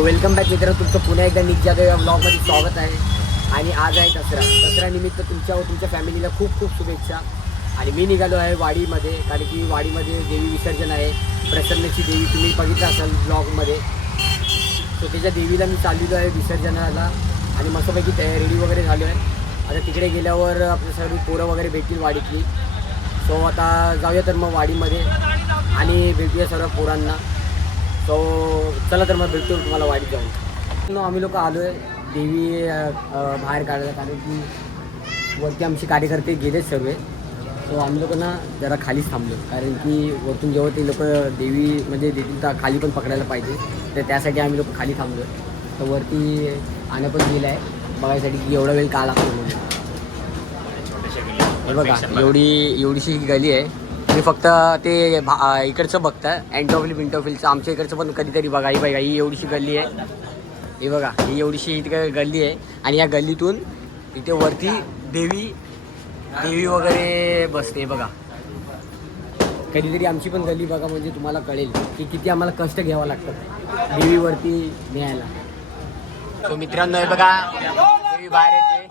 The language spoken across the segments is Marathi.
सो वेलकम बॅक मित्रांनो, तुमचं पुन्हा एकदा निक जाधव या ब्लॉगमध्ये स्वागत आहे. आणि आज आहे दसरा निमित्त तुमच्या व तुमच्या फॅमिलीला खूप खूप शुभेच्छा. आणि मी निघालो आहे वाडीमध्ये, कारण की वाडीमध्ये देवी विसर्जन आहे. प्रसन्नची देवी तुम्ही बघितलं असाल ब्लॉगमध्ये. सो त्याच्या देवीला मी चाललेलो आहे विसर्जनाला आणि मस्तपैकी रेडी वगैरे झालो आहे. आता तिकडे गेल्यावर आपल्या सर्व पोरं वगैरे भेटतील वाडीतली. सो आता जाऊया तर मग वाडीमध्ये आणि भेटूया सर्व पोरांना. सो चला तर मग भेटतो तुम्हाला वाडीत जाऊन. आम्ही लोक आलो आहे देवी बाहेर काढायला, कारण की वरती आमचे कार्यकर्ते गेलेत सर्व. सो आम्ही लोक ना जरा खालीच थांबलो, कारण की वरतून जेव्हा ते लोक देवी म्हणजे देतील तर खाली पण पकडायला पाहिजे, तर त्यासाठी आम्ही लोक खाली थांबलो. तर वरती आणं पण गेलं आहे बघायसाठी की एवढा वेळ का लागतो म्हणून. हे बघा एवढीशी गली आहे. मी फक्त ते इकडचं बघता अँटोफिल पिंटोफिलचं. आमच्या इकडचं पण कधीतरी बघा. ही बघा ही एवढीशी गल्ली आहे. ही बघा ही एवढीशी इतकं गल्ली आहे. आणि या गल्लीतून इथे वरती देवी वगैरे बसते बघा. कधीतरी आमची पण गल्ली बघा, म्हणजे तुम्हाला कळेल की किती आम्हाला कष्ट घ्यावं लागतं देवीवरती न्यायला. तो मित्रांनो हे बघा देवी बाहेर येते.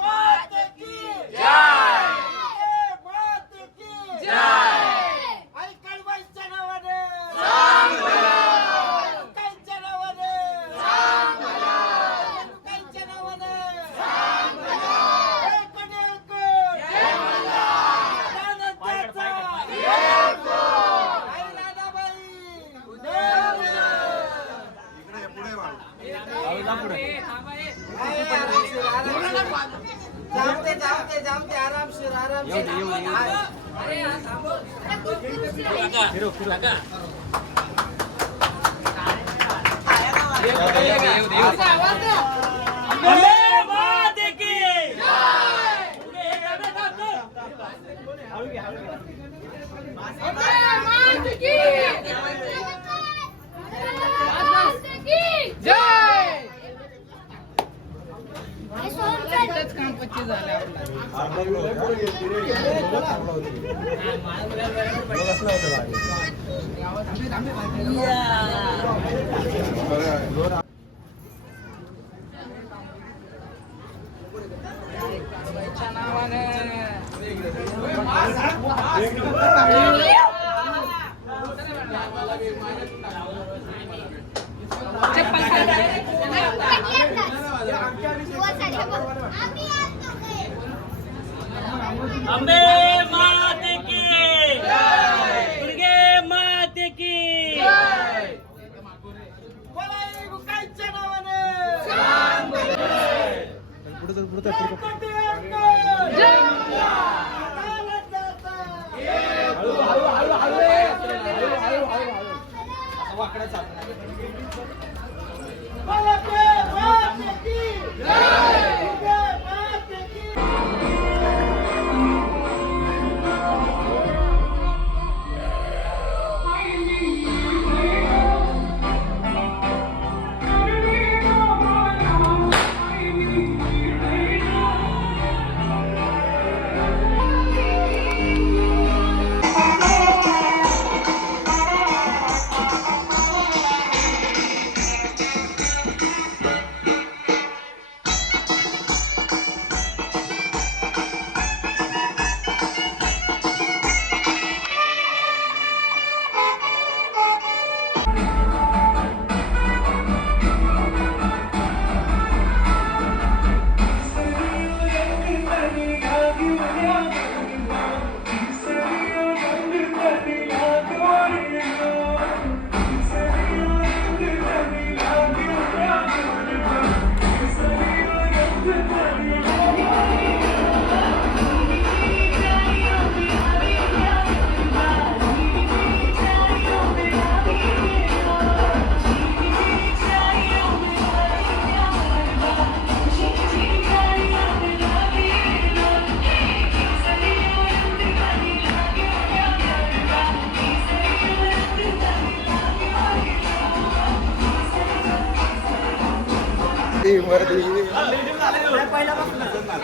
अंबे माते की दुर्गे माते की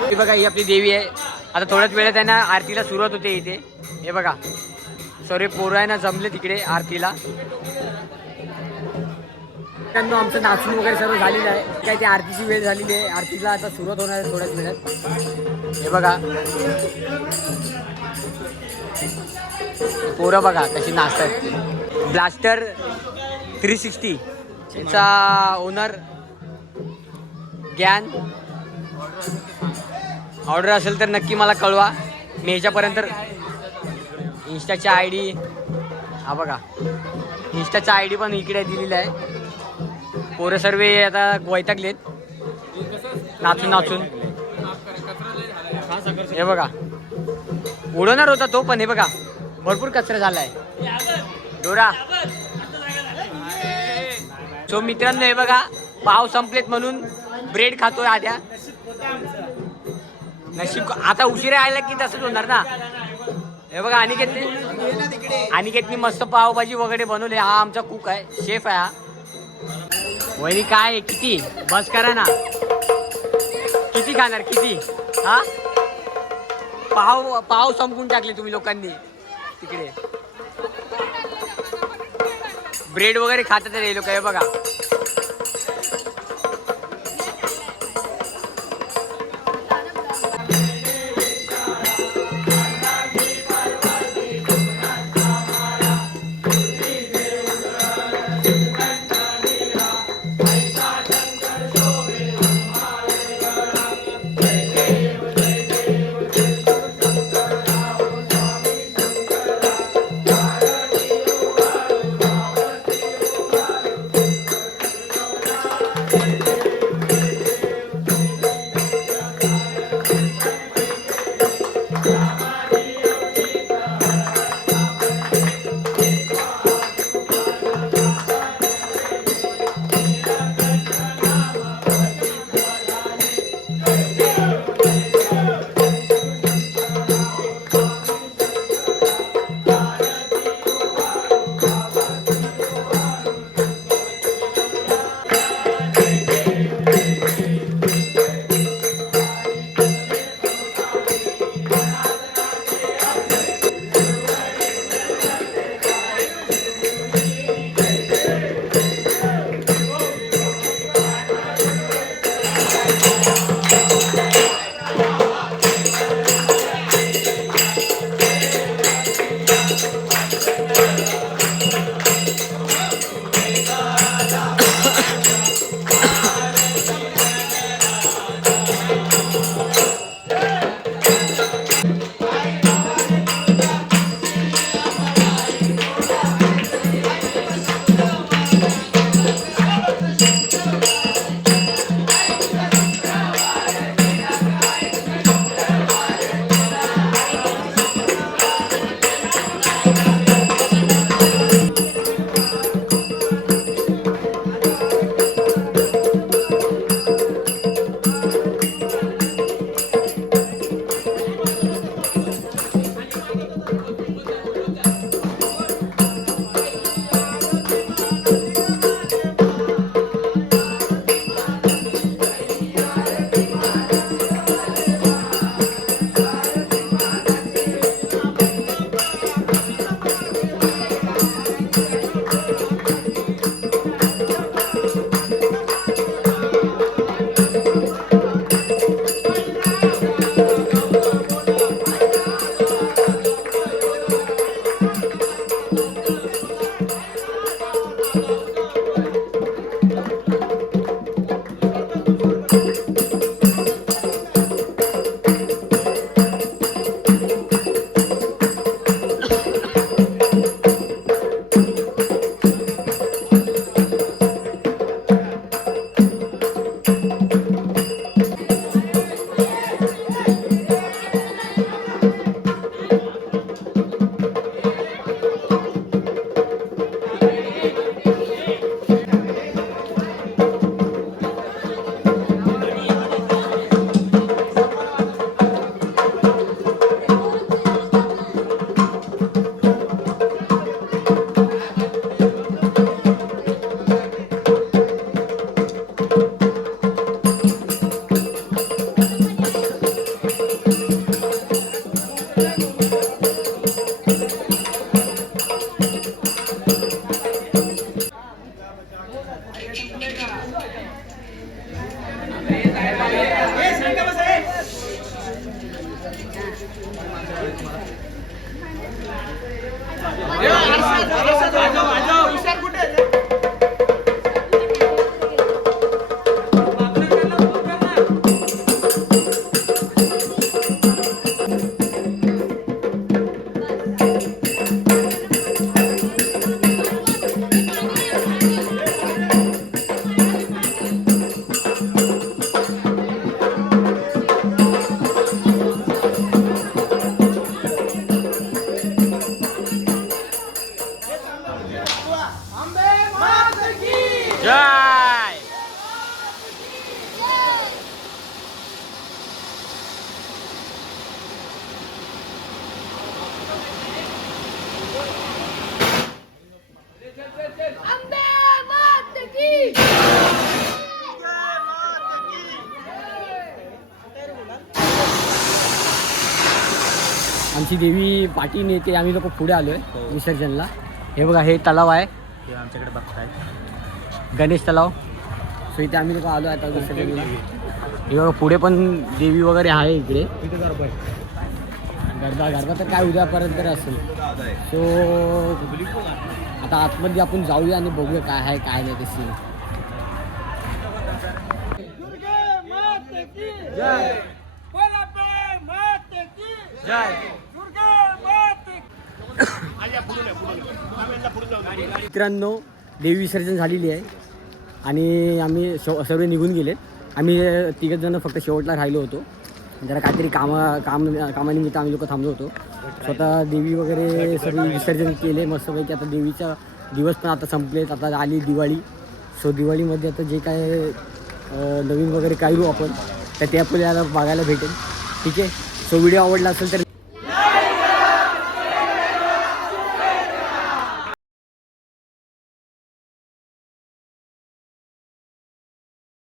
हे बघा ही आपली देवी आहे. आता थोड्याच वेळात आहे ना आरतीला सुरुवात होते इथे. हे बघा सर्व पोरं आहे ना जमले तिकडे आरतीला. मित्रांनो आमचं नाचून वगैरे सर्व झालेलं आहे. काय ते आरतीची वेळ झालेली आहे. आरतीला आता सुरुवात होणार आहे थोड्याच वेळात. हे बघा पोरं बघा कशी नाचतात. ब्लास्टर 360 याचा ओनर ज्ञान. ऑर्डर असेल तर नक्की मला कळवा. मी ह्याच्यापर्यंत इंस्टाचा आय डी हा बघा इंस्टाचा आय डी पण इकडे दिलेला आहे. पोरं सर्व आता वैतागलेत नाचून नाचून. हे बघा उडवणार होता तो पण हे बघा भरपूर कचरा झालाय डोरा. सो मित्रांनो हे बघा पाव संपलेत म्हणून ब्रेड खातोय आद्या. नशीब आता उशिरा आला की तसंच होणार ना. हे बघा अनिकेतनी मस्त पावभाजी वगैरे बनवले. हा आमचा कुक आहे शेफ आहे हा. वहिनी काय किती बस करा ना. किती खाणार किती हा. पाव संपवून टाकले तुम्ही लोकांनी तिकडे. ब्रेड वगैरे खातात हे लोक. हे बघा जय आमची देवी पाठी नेते आम्ही लोक पुढे आलोय विसर्जनला. हे बघा हे तलाव आहे आमच्याकडे बघताय गणेश तलाव. सो इथे आम्ही लोक आलो आता विसर्जनला. हे बघा पुढे पण देवी वगैरे आहे इकडे. गरबा तर काय उद्यापर्यंत असेल. सो आता आतमध्ये आपण जाऊया आणि बघूया काय आहे काय नाही ते सीन. मित्रांनो देवी विसर्जन झालेली आहे आणि आम्ही सर्व निघून गेलेत. आम्ही तिघच जण फक्त शेवटला राहिलो होतो. जरा काहीतरी कामानिमित्त आम्ही लोक थांबलो होतो. स्वतः देवी वगैरे सर्व विसर्जन केले मस्तपैकी. आता देवीचा दिवस पण आता संपलेत. आता आली दिवाळी. सो दिवाळीमध्ये आता जे काय नवीन वगैरे करू आपण तर ते आपल्याला बघायला भेटेल. ठीक आहे. सो व्हिडिओ आवडला असेल तर